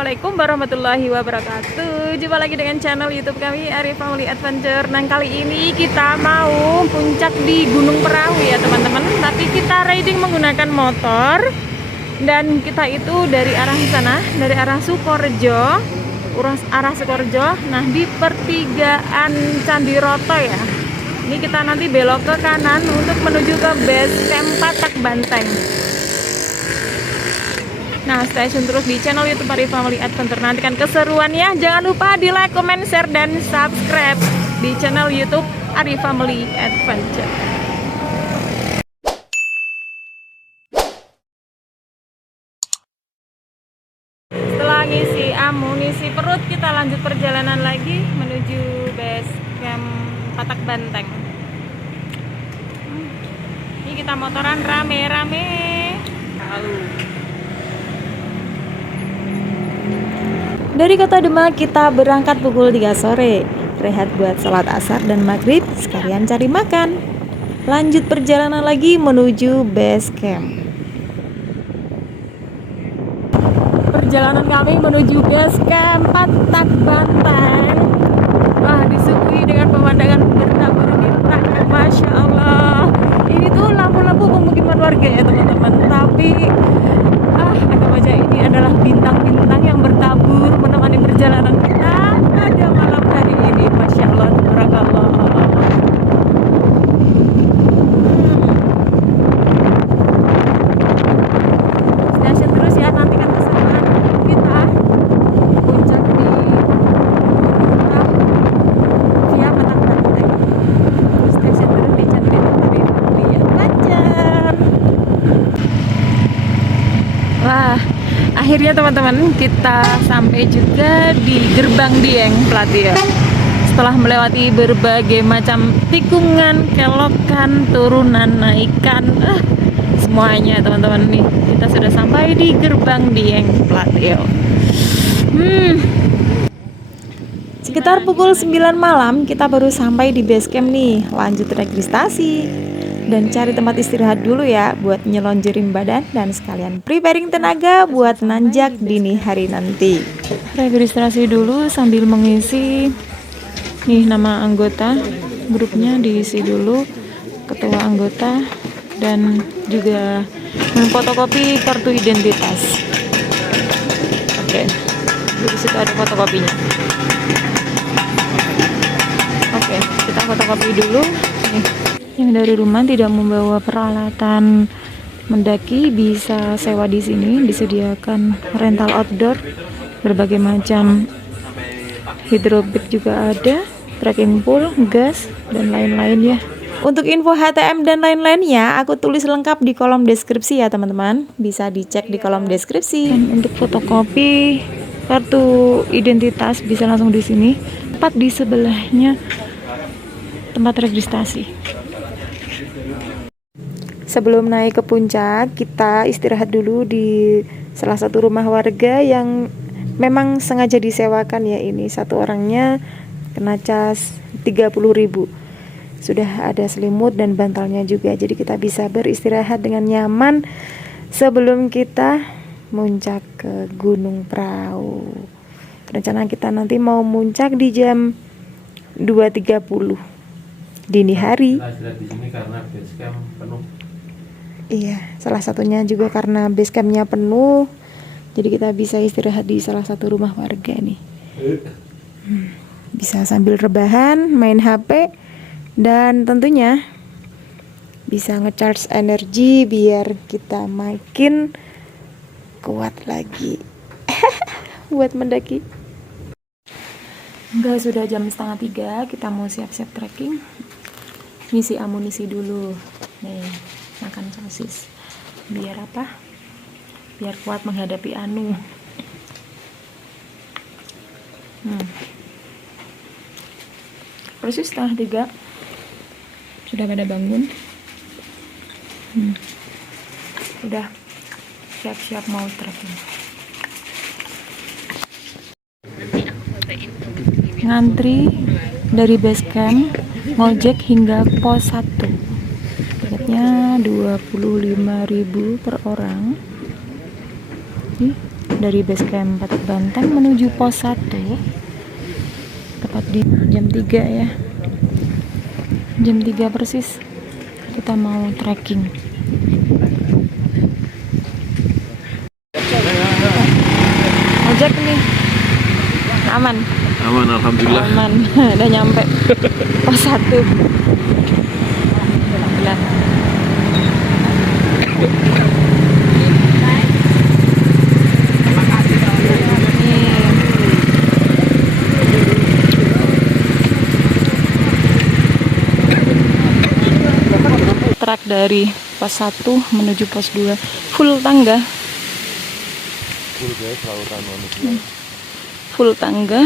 Assalamualaikum warahmatullahi wabarakatuh. Jumpa lagi dengan channel YouTube kami, Arif Family Adventure. Nah, kali ini kita mau puncak di Gunung Perahu ya teman-teman. Tapi kita riding menggunakan motor. Dan kita itu dari arah sana, dari arah Sukorejo, arah Sukorejo. Nah, di pertigaan Candi Roto ya. Ini kita nanti belok ke kanan untuk menuju ke base camp Patak Banteng. Nah, stay tune terus di channel YouTube Arif Family Adventure. Nantikan keseruannya. Jangan lupa di like, comment, share, dan subscribe di channel YouTube Arif Family Adventure. Setelah ngisi amunisi perut, kita lanjut perjalanan lagi menuju base camp Patak Banteng. Ini kita motoran rame-rame. Dari kota Demak kita berangkat pukul 3 sore. Rehat buat sholat asar dan maghrib, sekalian cari makan. Lanjut perjalanan lagi menuju base camp. Perjalanan kami menuju base camp Patak Banteng. Wah, disuguhi dengan pemandangan bertabur bintang. Masya Allah. Ini tuh lampu-lampu pemukiman warga ya teman-teman. Tapi agak aja ini adalah bintang-bintang yang bertabur menemani perjalanan kita pada malam hari ini. Masya Allah, tabarakallah. Stasiun terus ya, nantikan keseruan kita puncak di via Patak Banteng. Stasiun terus di channel YouTube Arif Family Adventure. Wah, akhirnya teman-teman kita sampai juga di Gerbang Dieng Platio. Setelah melewati berbagai macam tikungan, kelokan, turunan, naikan, semuanya teman-teman nih, kita sudah sampai di Gerbang Dieng Platio. Sekitar pukul 9 malam kita baru sampai di base camp nih. Lanjut registrasi dan cari tempat istirahat dulu ya buat nyelonjorin badan dan sekalian preparing tenaga buat nanjak dini hari nanti. Registrasi dulu sambil mengisi nih nama anggota grupnya, diisi dulu ketua anggota dan juga memfotokopi kartu identitas. Oke, di situ ada fotokopinya. Oke, kita fotokopi dulu nih. Yang dari rumah tidak membawa peralatan mendaki bisa sewa di sini, disediakan rental outdoor, berbagai macam hidrobik juga ada, trekking pole, gas, dan lain-lain ya. Untuk info HTM dan lain-lainnya aku tulis lengkap di kolom deskripsi ya teman-teman, bisa dicek di kolom deskripsi. Dan untuk fotokopi kartu identitas bisa langsung di sini, tepat di sebelahnya tempat registrasi. Sebelum naik ke puncak, kita istirahat dulu di salah satu rumah warga yang memang sengaja disewakan ya ini. Satu orangnya kena cas 30.000. Sudah ada selimut dan bantalnya juga. Jadi kita bisa beristirahat dengan nyaman sebelum kita muncak ke Gunung Perahu. Rencana kita nanti mau muncak di jam 2.30 dini hari. Di sini karena base camp penuh. Iya, salah satunya juga karena base campnya penuh, jadi kita bisa istirahat di salah satu rumah warga nih. Bisa sambil rebahan, main HP, dan tentunya bisa ngecharge energi biar kita makin kuat lagi buat mendaki. Enggak, sudah jam 2:30, kita mau siap-siap trekking. Ngisi amunisi dulu. Nih, makan sosis. Biar apa? Biar kuat menghadapi anu. Persis 2:30. Sudah pada bangun. Udah siap-siap mau trekking. Ngantri dari base camp ngojek hingga pos 1. Tiketnya 25.000 per orang. Nih, dari base camp Patok Banteng menuju pos 1, tepat di jam 3 ya, jam 3 persis kita mau trekking. Ojek nih aman, alhamdulillah. aman. Udah nyampe pos 1. Alhamdulillah. Trek dari pos 1 menuju pos 2 full tangga. Full guys, lautan manusia. Full tangga.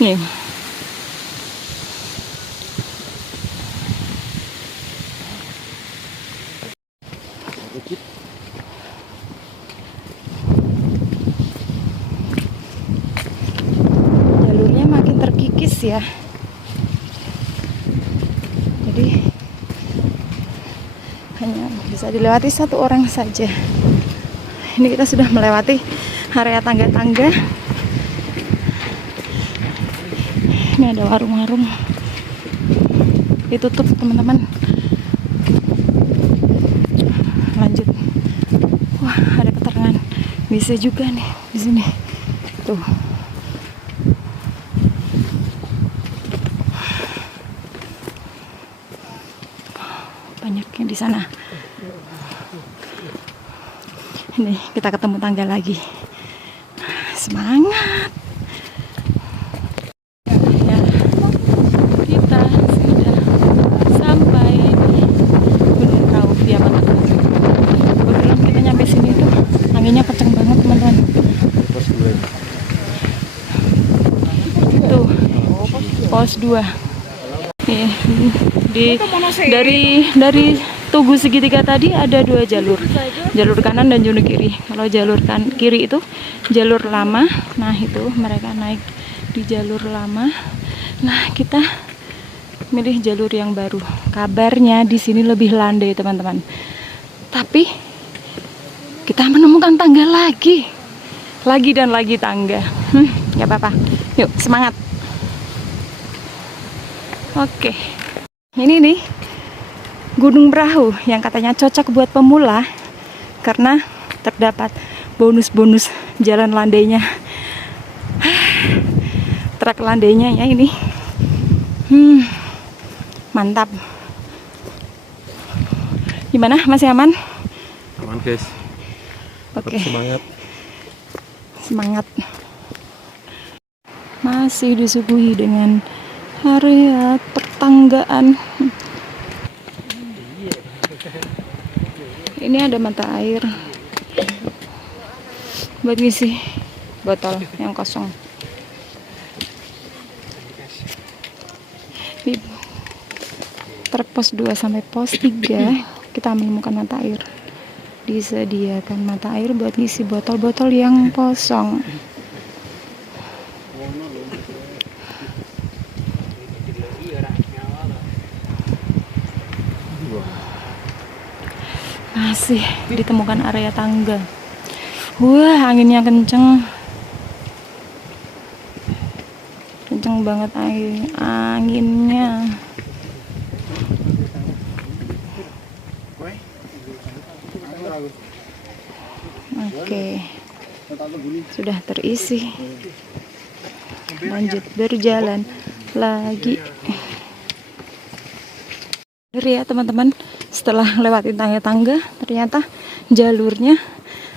Nih. Jalurnya makin terkikis ya. Jadi hanya bisa dilewati satu orang saja. Ini kita sudah melewati area tangga-tangga. Ini ada warung-warung ditutup teman-teman. Lanjut. Wah, ada keterangan bisa juga nih di sini. Tuh. Banyaknya di sana. Ini kita ketemu tangga lagi. Semangat. Ya, kita sudah sampai di Gunung Raung via Patok. Kebetulan kita nyampe sini tuh anginnya kenceng banget teman-teman. Tuh, pos 2. Nih, dari Tugu Segitiga tadi ada 2 jalur kanan dan jalur kiri. Kalau jalur kiri itu jalur lama, nah itu mereka naik di jalur lama. Nah kita milih jalur yang baru. Kabarnya di sini lebih landai teman-teman. Tapi kita menemukan tangga lagi dan lagi tangga. Gak apa-apa. Yuk semangat. Oke, ini nih Gunung Perahu yang katanya cocok buat pemula karena terdapat bonus-bonus jalan landainya, trek landainya ya ini. Mantap. Gimana, masih aman? Aman guys. Oke. Semangat. Masih disuguhi dengan area pertanggaan. Ini ada mata air buat ngisi botol yang kosong. Di trek pos 2 sampai pos 3 kita menemukan mata air. Disediakan mata air buat ngisi botol-botol yang kosong. Masih ditemukan area tangga. Wah, anginnya kenceng banget anginnya. Oke, sudah terisi. Lanjut berjalan lagi. Ya teman-teman, setelah lewatin tangga-tangga ternyata jalurnya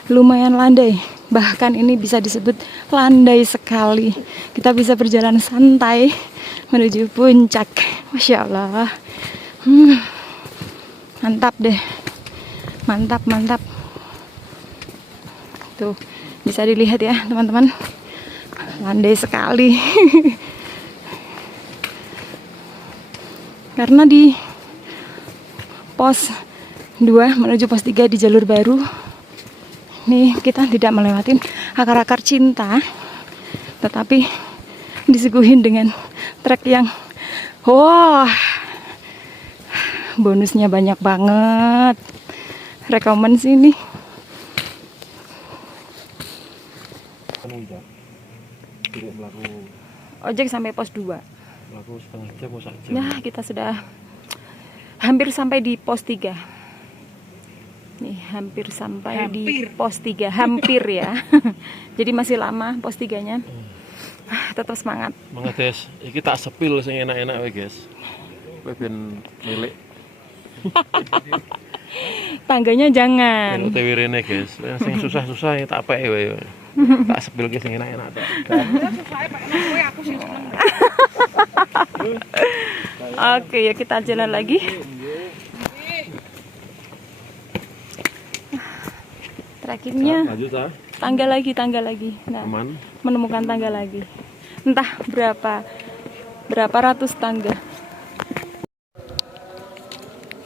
lumayan landai, bahkan ini bisa disebut landai sekali. Kita bisa berjalan santai menuju puncak. Masya Allah. Mantap deh, mantap. Tuh bisa dilihat ya teman-teman, landai sekali. Karena di pos 2 menuju pos 3 di jalur baru nih kita tidak melewati akar-akar cinta, tetapi disuguhin dengan trek yang wah, bonusnya banyak banget. Rekomen sini Kan udah. Tidak melaku Ojek sampai pos 2. setengah jam mau sak jam. Nah, kita sudah hampir sampai di pos 3. Nih, hampir sampai di pos 3. Hampir ya. Jadi masih lama pos 3-nya. Tetap semangat. Semangat guys. Iki tak sepil sing enak-enak wae guys. Kowe ben milik. Tangganya jangan. OTW rene guys. Sing susah-susah ya tak peke wae. Tak sepil ki sing enak-enak tok. Oke, ya kita jalan lagi. Terakhirnya Lanjut ah. tangga lagi. Nah, Aman. menemukan tangga lagi. Entah berapa ratus tangga.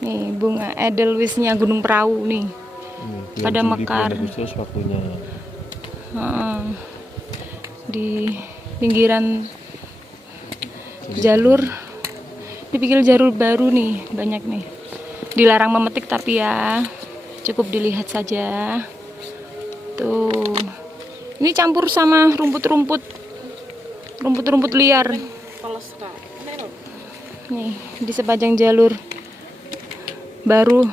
Nih, bunga edelweisnya Gunung Perahu nih. Pada mekar. Agustus waktunya. Di pinggiran jalur, di pinggir jalur baru nih, banyak nih. Dilarang memetik tapi ya cukup dilihat saja. Tuh, ini campur sama rumput-rumput liar. Nih di sepanjang jalur baru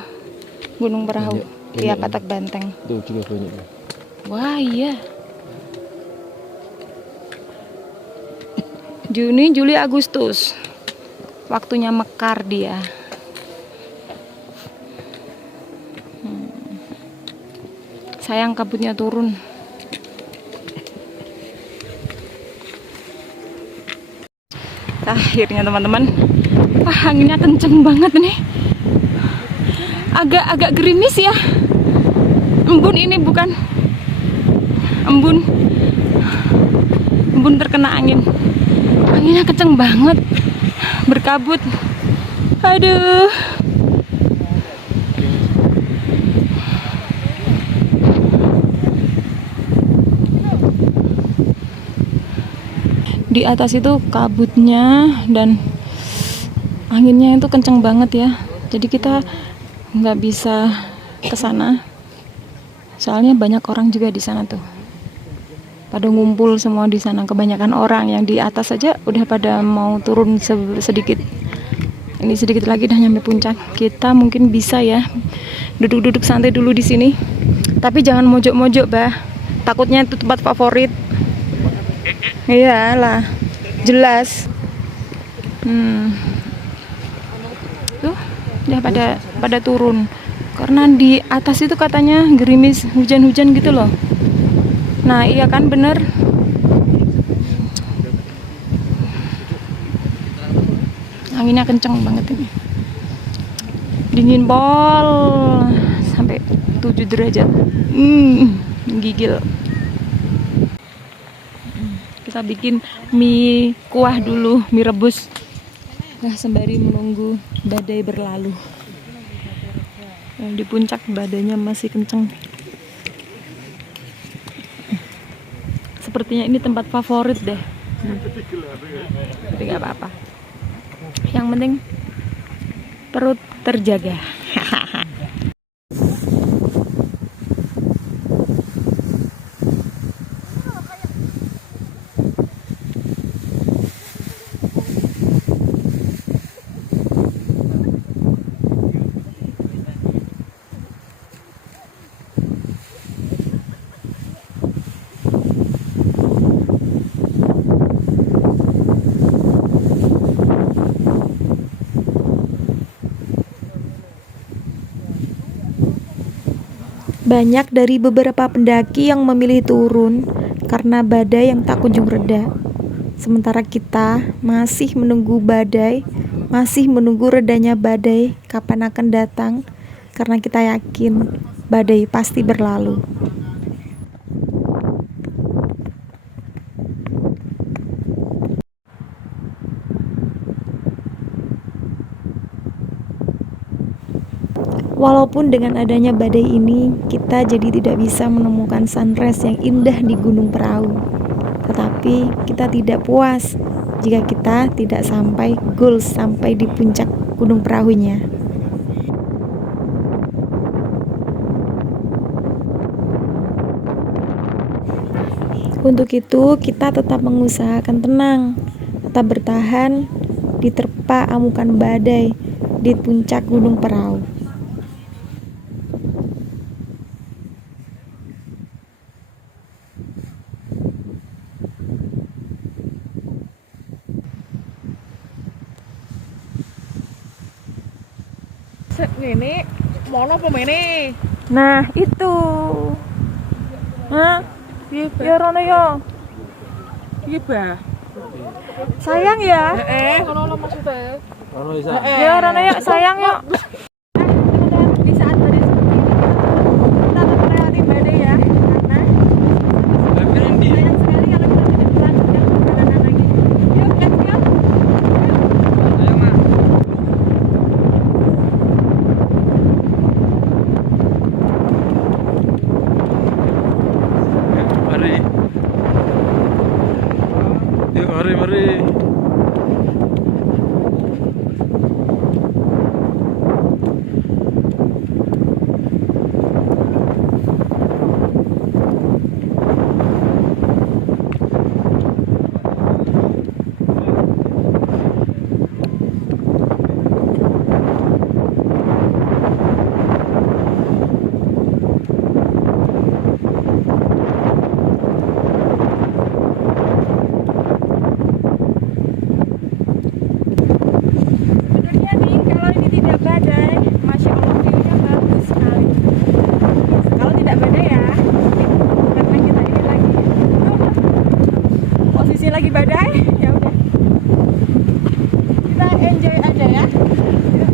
Gunung Perahu, ya Patak Banteng. Tuh juga banyak. Wah iya. Juni, Juli, Agustus, waktunya mekar dia. Sayang kabutnya turun. Akhirnya teman-teman, wah anginnya kenceng banget nih. Agak gerimis ya. Embun ini bukan embun terkena angin. Anginnya kenceng banget, berkabut. Aduh. Di atas itu kabutnya dan anginnya itu kenceng banget ya. Jadi kita nggak bisa ke sana. Soalnya banyak orang juga di sana tuh. Pada ngumpul semua di sana. Kebanyakan orang yang di atas saja udah pada mau turun sedikit. Ini sedikit lagi udah nyampe puncak. Kita mungkin bisa ya duduk-duduk santai dulu di sini. Tapi jangan mojok-mojok, bah. Takutnya itu tempat favorit. Iyalah, jelas. Tuh, udah pada turun. Karena di atas itu katanya gerimis, hujan-hujan gitu loh. Nah, iya kan bener. Anginnya kenceng banget ini. Dingin pol sampai 7 derajat. Menggigil. Kita bikin mie kuah dulu, mie rebus. Nah, sembari menunggu badai berlalu. Di puncak badainya masih kenceng. Sepertinya ini tempat favorit deh. Tapi gak apa-apa. Yang penting perut terjaga. Banyak dari beberapa pendaki yang memilih turun karena badai yang tak kunjung reda. Sementara kita masih menunggu badai, masih menunggu redanya badai kapan akan datang, karena kita yakin badai pasti berlalu. Walaupun dengan adanya badai ini, kita jadi tidak bisa menemukan sunrise yang indah di Gunung Perahu. Tetapi kita tidak puas jika kita tidak sampai goal, sampai di puncak Gunung Perahunya. Untuk itu, kita tetap mengusahakan tenang, tetap bertahan diterpa amukan badai di puncak Gunung Perahu. Ini mono apa ini? Nah, itu. Hah? Ya rono yo. Iya bah. Sayang ya. Mono maksudnya. Ono isa. Ya rono yo, sayang yo. Di saat badai seperti ini, kita tetap melewati badai ya, karena sayang sekali kalau kita tidak melanjutkan perjalanan lagi. Yuk, let's go. Mari. Yuk, mari. Sebenarnya nih, kalau ini tidak badai, Masya Allah view-nya bagus sekali. Kalau tidak badai ya, karena kita ini lagi posisi lagi badai, ya udah. Kita enjoy aja ya. Yuk.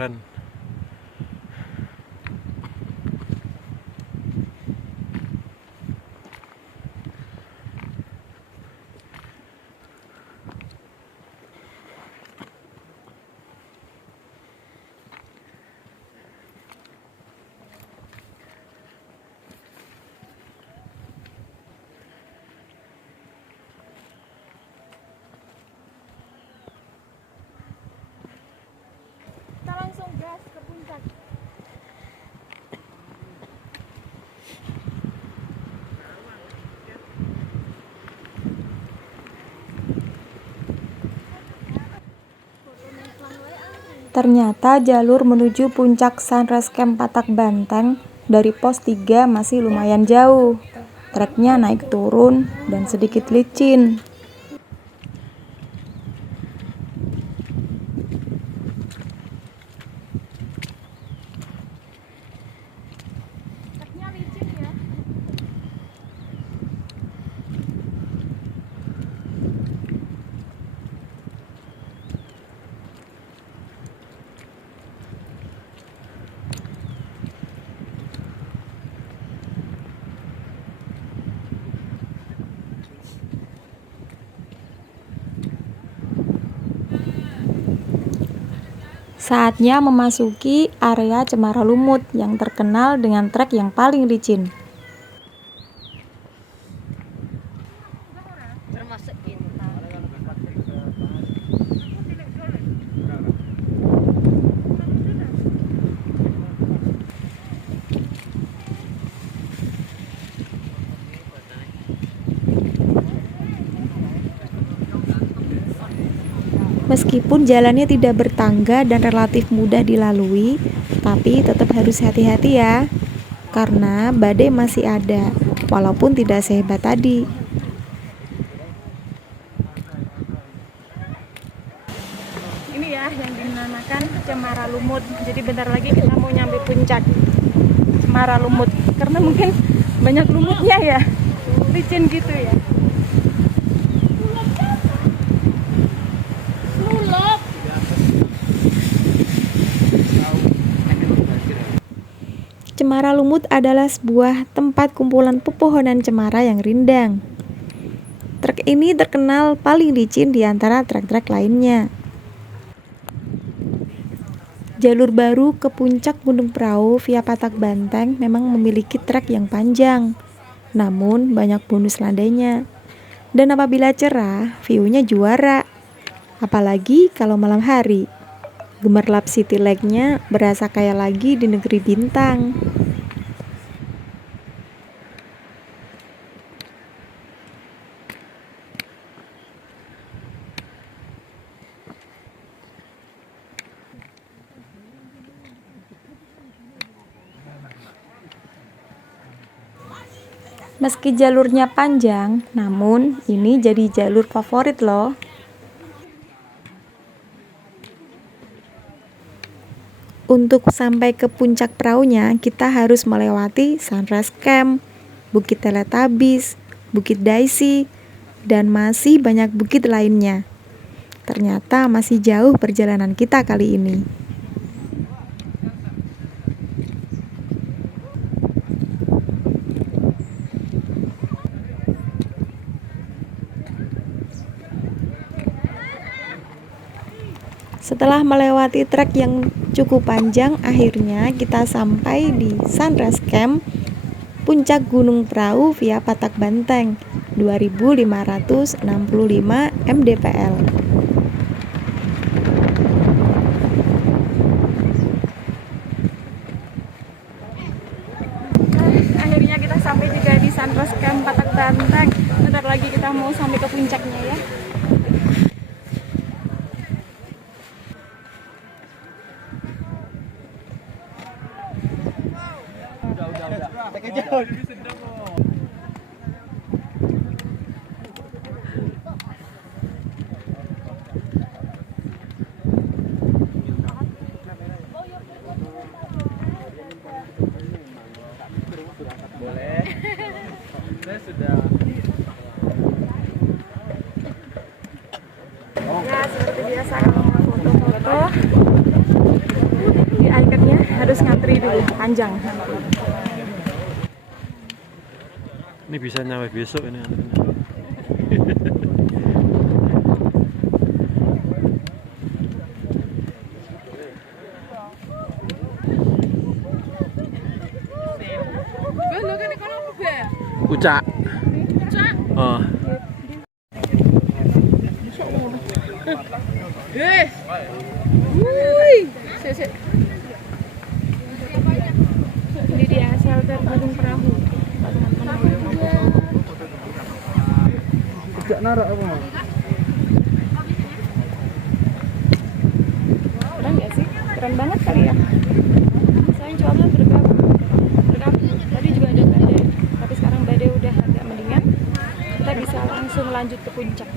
Keren. Kita langsung gas ke puncak. Ternyata jalur menuju puncak Sunrise Camp Patak Banteng dari pos 3 masih lumayan jauh. Treknya naik turun dan sedikit licin. Treknya licin ya. Saatnya memasuki area Cemara Lumut yang terkenal dengan trek yang paling licin. Meskipun jalannya tidak bertangga dan relatif mudah dilalui, tapi tetap harus hati-hati ya, karena badai masih ada, walaupun tidak sehebat tadi. Ini ya yang dinamakan Cemara Lumut. Jadi bentar lagi kita mau nyampe puncak Cemara Lumut. Karena mungkin banyak lumutnya ya, licin gitu ya. Cemara Lumut adalah sebuah tempat kumpulan pepohonan cemara yang rindang. Trek ini terkenal paling licin di antara trek-trek lainnya. Jalur baru ke puncak Gunung Prau via Patak Banteng memang memiliki trek yang panjang, namun banyak bonus landainya. Dan apabila cerah, view-nya juara. Apalagi kalau malam hari. Gemerlap City Lake-nya berasa kayak lagi di negeri bintang. Meski jalurnya panjang, namun ini jadi jalur favorit loh. Untuk sampai ke puncak perahunya, kita harus melewati Sunrise Camp, Bukit Teletabis, Bukit Daisy, dan masih banyak bukit lainnya. Ternyata masih jauh perjalanan kita kali ini. Setelah melewati trek yang cukup panjang, akhirnya kita sampai di Sunrise Camp, puncak Gunung Prau via Patak Banteng, 2565 mdpl. Akhirnya kita sampai juga di Sunrise Camp Patak Banteng. Bentar lagi kita mau sampai ke puncaknya ya. Ya, seperti biasa kalau mau foto-foto di ikonnya harus ngantri dulu, panjang. Ini bisa nyampe besok ini. Puncak. Oh. Ini dia shelter Gunung Perahu. Tidak narak apa? Keren gak sih? Keren banget kali ya. Sayang cuaca bergabung. Tadi juga ada badai, tapi sekarang badai udah bisa langsung lanjut ke puncak.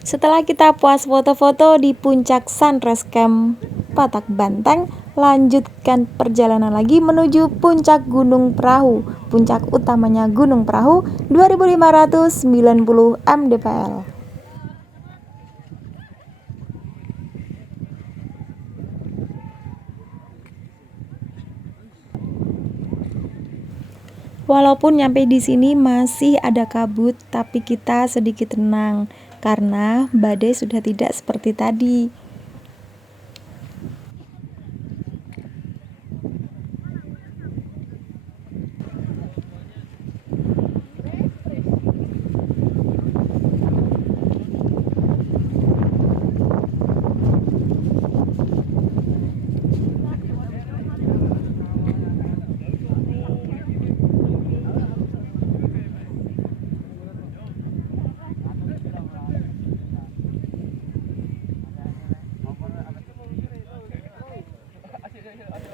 Setelah kita puas foto-foto di puncak Sunrise Camp Patak Banteng, lanjutkan perjalanan lagi menuju puncak Gunung Perahu. Puncak utamanya Gunung Perahu 2590 mdpl. Walaupun nyampe di sini masih ada kabut, tapi kita sedikit tenang karena badai sudah tidak seperti tadi.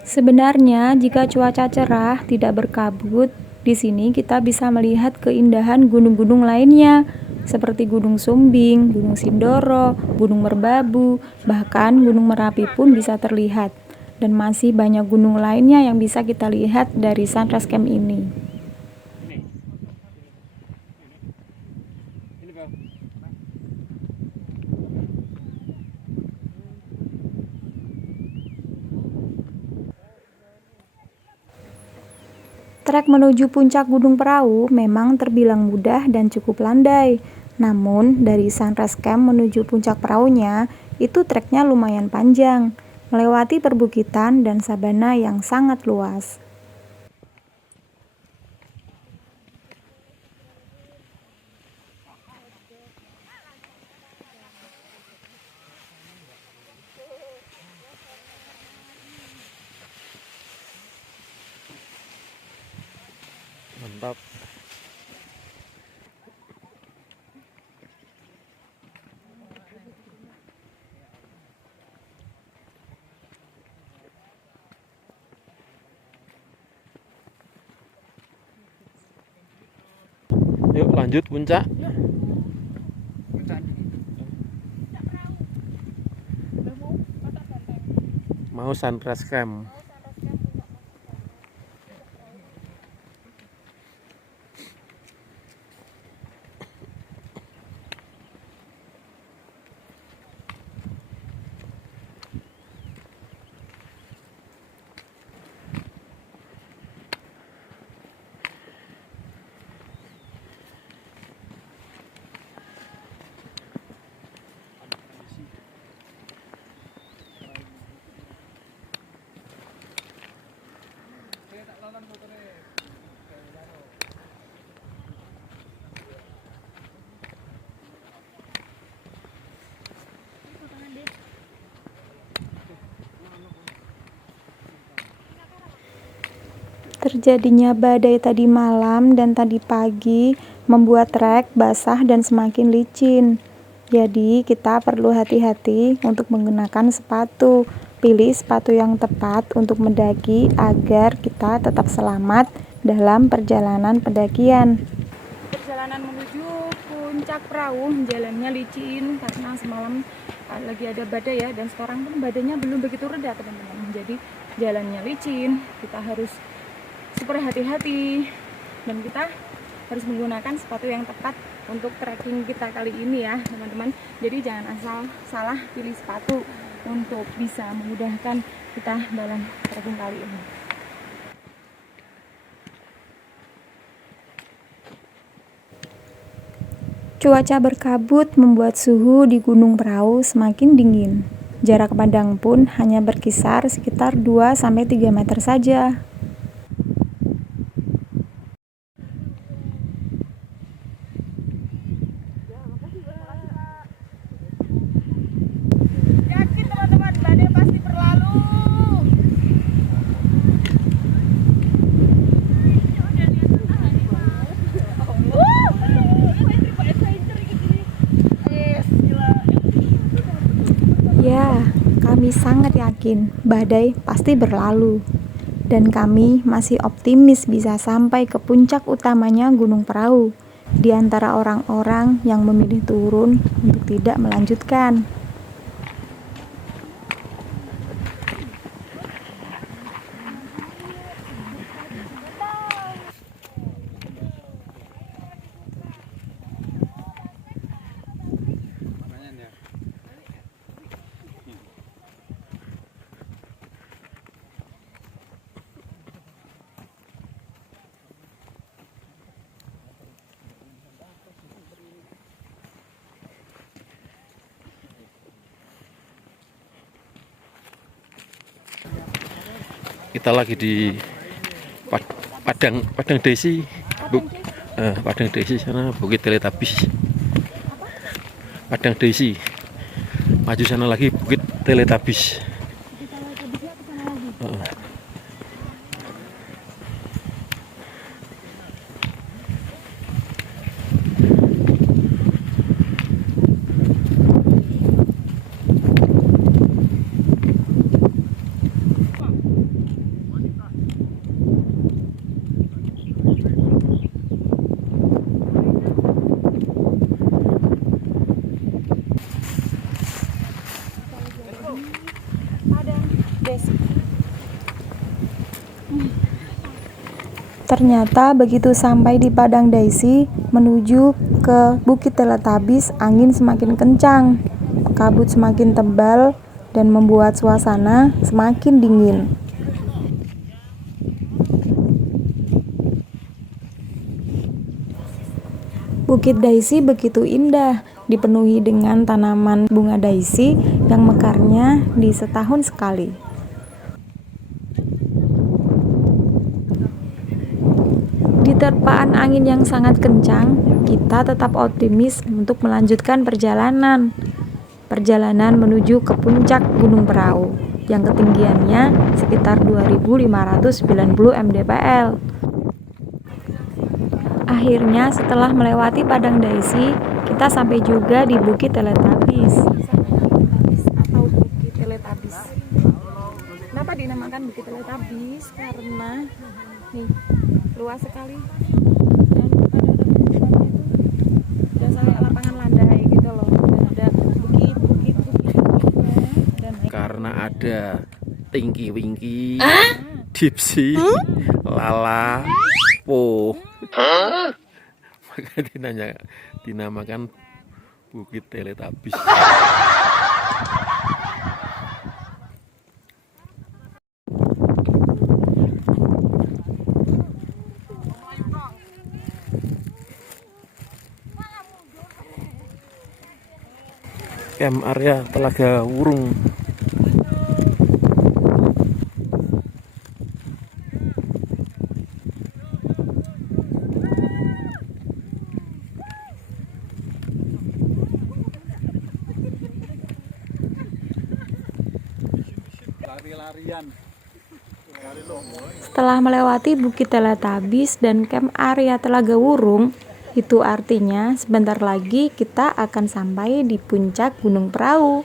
Sebenarnya, jika cuaca cerah, tidak berkabut, di sini kita bisa melihat keindahan gunung-gunung lainnya, seperti Gunung Sumbing, Gunung Sindoro, Gunung Merbabu, bahkan Gunung Merapi pun bisa terlihat. Dan masih banyak gunung lainnya yang bisa kita lihat dari Sunrise Camp ini. Trek menuju puncak Gunung Perahu memang terbilang mudah dan cukup landai. Namun, dari Sunrise Camp menuju puncak perahunya, itu treknya lumayan panjang, melewati perbukitan dan sabana yang sangat luas. Mantap. Yuk lanjut puncak. Mau Sunrise Camp. Terjadinya badai tadi malam dan tadi pagi membuat trek basah dan semakin licin. Jadi kita perlu hati-hati untuk menggunakan sepatu. Pilih sepatu yang tepat untuk mendaki agar kita tetap selamat dalam perjalanan pendakian. Perjalanan menuju puncak perahu jalannya licin karena semalam lagi ada badai ya, dan sekarang pun badainya belum begitu reda teman-teman. Jadi jalannya licin, kita harus super hati-hati dan kita harus menggunakan sepatu yang tepat untuk trekking kita kali ini ya teman-teman. Jadi jangan asal salah pilih sepatu untuk bisa memudahkan kita dalam trekking kali ini. Cuaca berkabut membuat suhu di Gunung Perahu semakin dingin. Jarak pandang pun hanya berkisar sekitar 2-3 meter saja. Ya, kami sangat yakin badai pasti berlalu. Dan kami masih optimis bisa sampai ke puncak utamanya Gunung Prau, di antara orang-orang yang memilih turun untuk tidak melanjutkan. Kita lagi di Padang Desi, Padang Desi sana Bukit Teletabis. Padang Desi, maju sana lagi Bukit Teletabis. Ternyata begitu sampai di Padang Daisy menuju ke Bukit Teletabis, angin semakin kencang, kabut semakin tebal, dan membuat suasana semakin dingin. Bukit Daisy begitu indah, dipenuhi dengan tanaman bunga daisy yang mekarnya di setahun sekali. Di terpaan angin yang sangat kencang, kita tetap optimis untuk melanjutkan perjalanan. Perjalanan menuju ke puncak Gunung Prau yang ketinggiannya sekitar 2590 mdpl. Akhirnya setelah melewati Padang Daisy, kita sampai juga di Bukit Teletabis. Atau Bukit Teletabis. Kenapa dinamakan Bukit Teletabis? Karena nih luas sekali dan udah sampai lapangan landai gitu loh, dan ada bukit dan Karena ada Tinky Winky, Dipsy, Lala, Po, maka dinamakan Bukit Teletabis. Camp area Telaga Wurung. Setelah melewati Bukit Teletabis dan camp area Telaga Wurung, itu artinya sebentar lagi kita akan sampai di puncak Gunung Prau.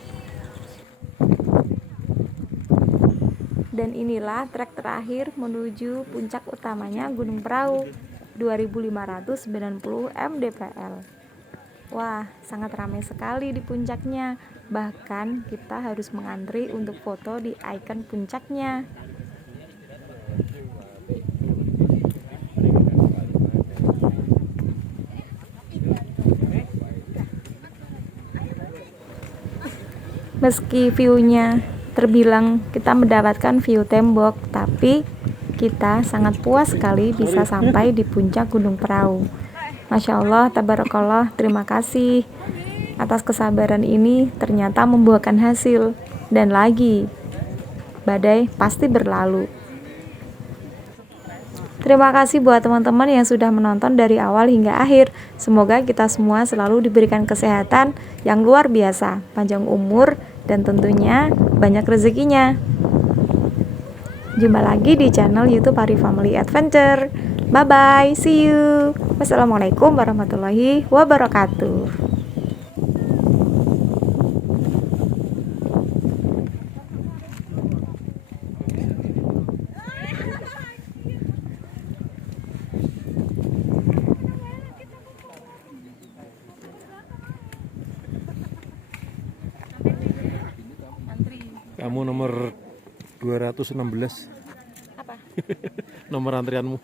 Dan inilah trek terakhir menuju puncak utamanya Gunung Prau, 2590 mdpl. Wah, sangat ramai sekali di puncaknya. Bahkan kita harus mengantri untuk foto di ikon puncaknya. Meski view-nya terbilang kita mendapatkan view tembok, tapi kita sangat puas sekali bisa sampai di puncak Gunung Prau. Masya Allah, tabarakallah, terima kasih atas kesabaran ini, ternyata membuahkan hasil. Dan lagi, badai pasti berlalu. Terima kasih buat teman-teman yang sudah menonton dari awal hingga akhir. Semoga kita semua selalu diberikan kesehatan yang luar biasa, panjang umur, dan tentunya banyak rezekinya. Jumpa lagi di channel YouTube Ari Family Adventure. Bye bye, see you. Wassalamualaikum warahmatullahi wabarakatuh. Kamu nomor 216. Apa? Nomor antrianmu.